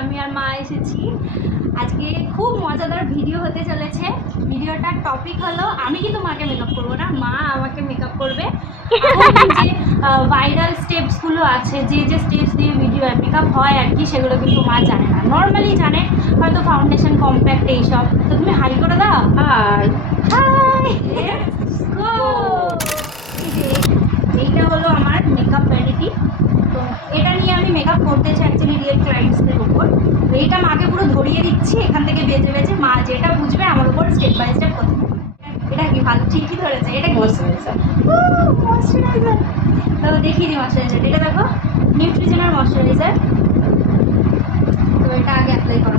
আমি আর মা এসেছি। আজকে খুব মজাদার ভিডিও হতে চলেছে। ভিডিওটার টপিক হলো, আমি কিন্তু মাকে মেকআপ করবো না, মা আমাকে মেকআপ করবে। যে ভাইরাল স্টেপসগুলো আছে, যে যে স্টেপস দিয়ে ভিডিও মেকআপ হয় আর কি, সেগুলো কিন্তু মা জানে না। নর্মালি জানে হয়তো ফাউন্ডেশন, কম্প্যাক্ট এইসব। তো তুমি হাই করে দাও। হাই হাই, এইটা হলো আমার মেকআপ ভ্যানিটি। তো এটা নিয়ে আমি মেকআপ করতে চাই অ্যাকচুয়ালি রিয়েল ক্লায়েন্টসদের উপর। তো এইটা মাকে পুরো ধরিয়ে দিচ্ছি এখান থেকে বেঁচে বেঁচে, মা যেটা বুঝবে আমার উপর স্টেপ বাই স্টেপ করতে। এটা কি ভালো ঠিকই ধরেছে, এটা কি ময়শ্চারাইজার। তো দেখিয়ে দিই ময়শ্চারাইজার। এটা দেখো নিউট্রিজেনার ময়শ্চারাইজার। তো এটা আগে অ্যাপ্লাই করো।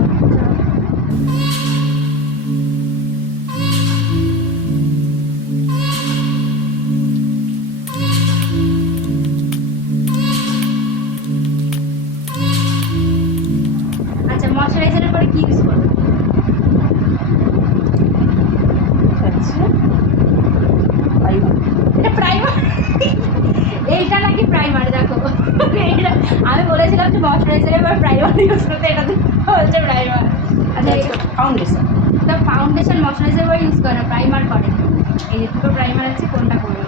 আচ্ছা, ময়শ্চারাইজারের পরে কি ইউজ করবে? এটা প্রাইমার। এইটা নাকি প্রাইমার? দেখো এইটা আমি বলেছিলাম যে ময়শ্চারাইজারের পর প্রাইমার ইউজ করতে, এটা তো হচ্ছে প্রাইমার। আচ্ছা, ফাউন্ডেশন। তো ফাউন্ডেশন ময়শ্চারাইজার পর ইউজ করে, প্রাইমার করে। এই যে দুটো প্রাইমার আছে, কোনটা করবে?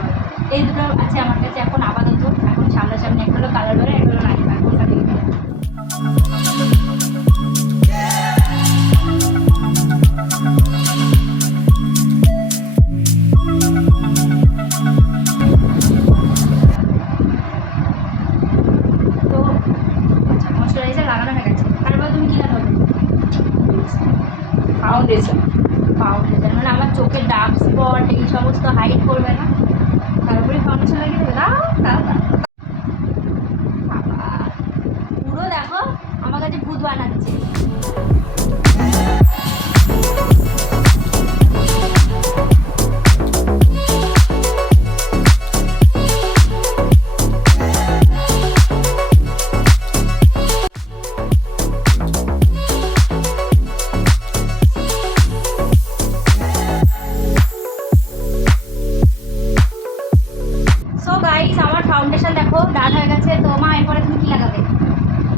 এই দুটো আছে আমার কাছে এখন আপাতত। এখন সামনাসামনি একটা হলো কালার করে, একটা হলো নাইকা। কোনটা দেখবে? ফাউন্ডেশন। ফাউন্ডেশন মানে আমার চোখের ডার্ক স্পট এই সমস্ত হাইড করবে না, তারপরে ফাউন্ডেশন লাগিয়ে দেবে। পুরো দেখো আমার কাছে ভূত বানাচ্ছে। আমার ফাউন্ডেশন দেখো ডান হয়ে গেছে। তো মা এরপরে তুমি কি লাগাবে?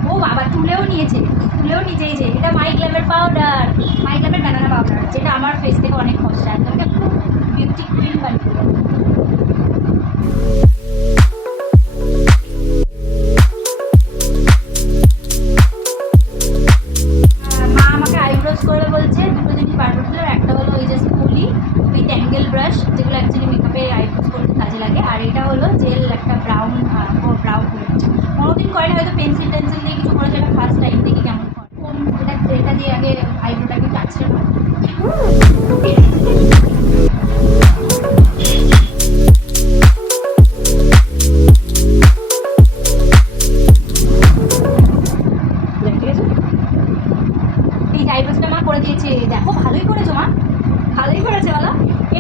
ও বাবা, তুলেও নিয়েছে। এই যে এটা মাইগ্ল্যামের পাউডার, মাইগ্ল্যামের ব্যানানা পাউডার, যেটা আমার ফেস থেকে অনেক খসছে। একদম খুব বিউটি ক্রিম বানিয়ে দেবে। মা আমাকে আইব্রোজ করে বলছে দুটো জিনিস বারবার দিল। একটা হলো ওই যে স্পুলি উইথ অ্যাঙ্গেল ব্রাশ, যেগুলো অ্যাকচুয়ালি মেকআপে আইব্রোজ করতে কাজে লাগে। আর এটা হলো জেল, একটা ব্রাউন কোনোদিন করেনি, হয়তো পেন্সিল দিয়ে কিছু করেছে। এটা ফার্স্ট টাইম, দেখি কেমন করে। এটা দিয়ে আগে আইব্রোটাকে টাচটা করে। এই যে আইব্রোসটা মা করে দিয়েছে, দেখো ভালোই করেছো মা, ভালোই করেছে বলো।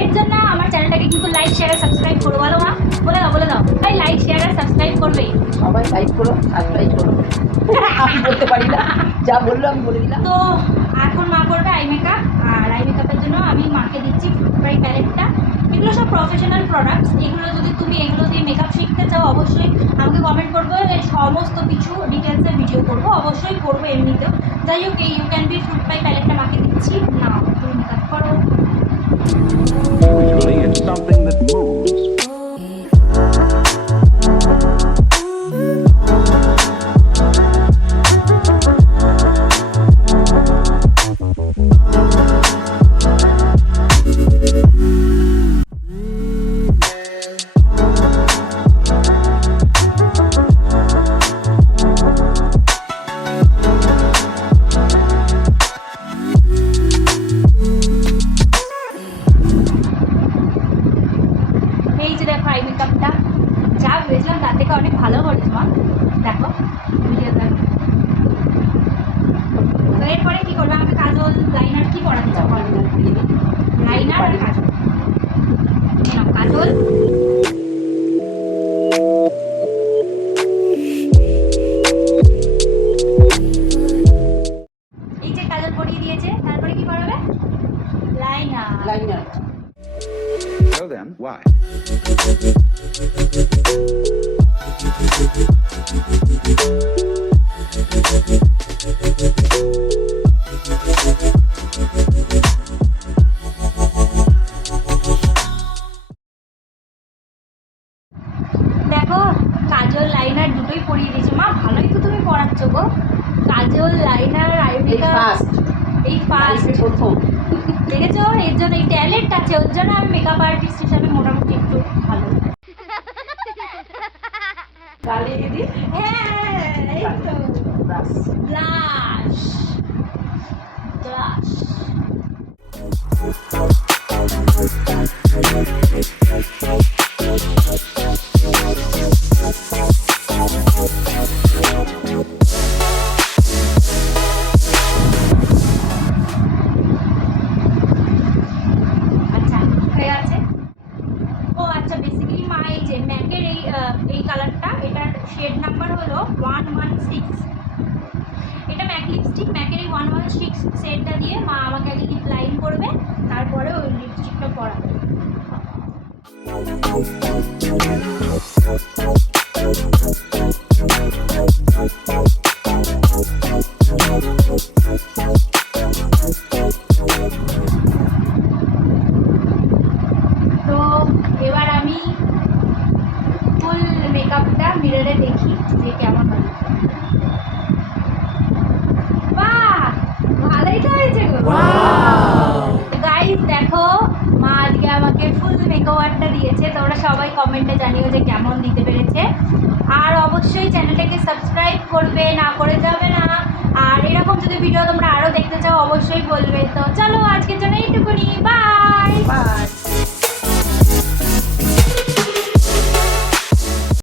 এর জন্য আমার চ্যানেলটাকে কিন্তু লাইক, শেয়ার, সাবস্ক্রাইব করো। বলো মা, বলে দাও ভাই, লাইক, শেয়ার আর সাবস্ক্রাইব করবে সবাই। লাইক করো, সাবস্ক্রাইব করো। আমি বলতে পারি না, যা বললো আমি বলে দিলাম। তো এখন মা করবে আই মেকআপ। আর আই মেকআপের জন্য আমি মাকে দিচ্ছি ফ্রুট প্যালেটটা। এগুলো সব প্রফেশনাল প্রোডাক্টস। এগুলো যদি তুমি এগুলো দিয়ে মেকআপ শিখতে চাও, অবশ্যই আমাকে কমেন্ট করবো। সমস্ত কিছু ডিটেলসে ভিডিও করবো, অবশ্যই করবো এমনিতেও। যাই হোক, এই ইউ ক্যান বি ফ্রুট প্যালেটটা মাকে দিচ্ছি। না, তুমি মেকআপ করো। Usually it's something that moves. এই যে দেখো আই মেকআপটা, যা ভেবেছিলাম তার থেকে অনেক ভালো করেছো মা। দেখো ভিডিও দেখো। তো এরপরে কী করবে? আমাকে কাজল, লাইনার কি পড়াতে চাও? লাইনার আর কাজল। কাজল, এই যে কাজল পরিয়ে দিয়েছে। তারপরে কি করাবে? Liner. So then, why? Kajal liner eye makeup এই ফার্স্ট প্রথম দেখেছো, এর জন্য এই ট্যালেন্ট আছে, ওর জন্য আমি মেকআপ আর্টিস্ট হিসাবে মোটামুটি একটু ভালো। গালে দিদি হ্যাঁ এই তো ব্রাশ ব্লাশ ব্লাশ। আচ্ছা হয়ে গেছে। ও আচ্ছা, বেসিক্যালি মা এই যে ম্যাকের এই কালারটা, এটার শেড নাম্বার হলো 116। এটা ম্যাক লিপস্টিক, ম্যাকের এই 116 শেডটা দিয়ে মা আমাকে আগে লিপ লাইন করবে, তারপরে ওই লিপস্টিকটা পরাবে। তো এবার আমি ফুল মেকআপটা মিররে দেখি যে কেমন হয়। বাহ, ভালোই তো হয়েছে গো। গাইস দেখো, মা আজকে আমাকে ফুল মেকওভারটা দিয়েছে। তোমরা সবাই কমেন্টে জানিও যে কেমন দিতে পেরেছে। আর অবশ্যই চ্যানেলটাকে সাবস্ক্রাইব করবে, না করে যাবে না। আর এরকম যদি ভিডিও তোমরা আরও দেখতে চাও অবশ্যই বলবে। তো চলো আজকের জন্য এইটুকুনি।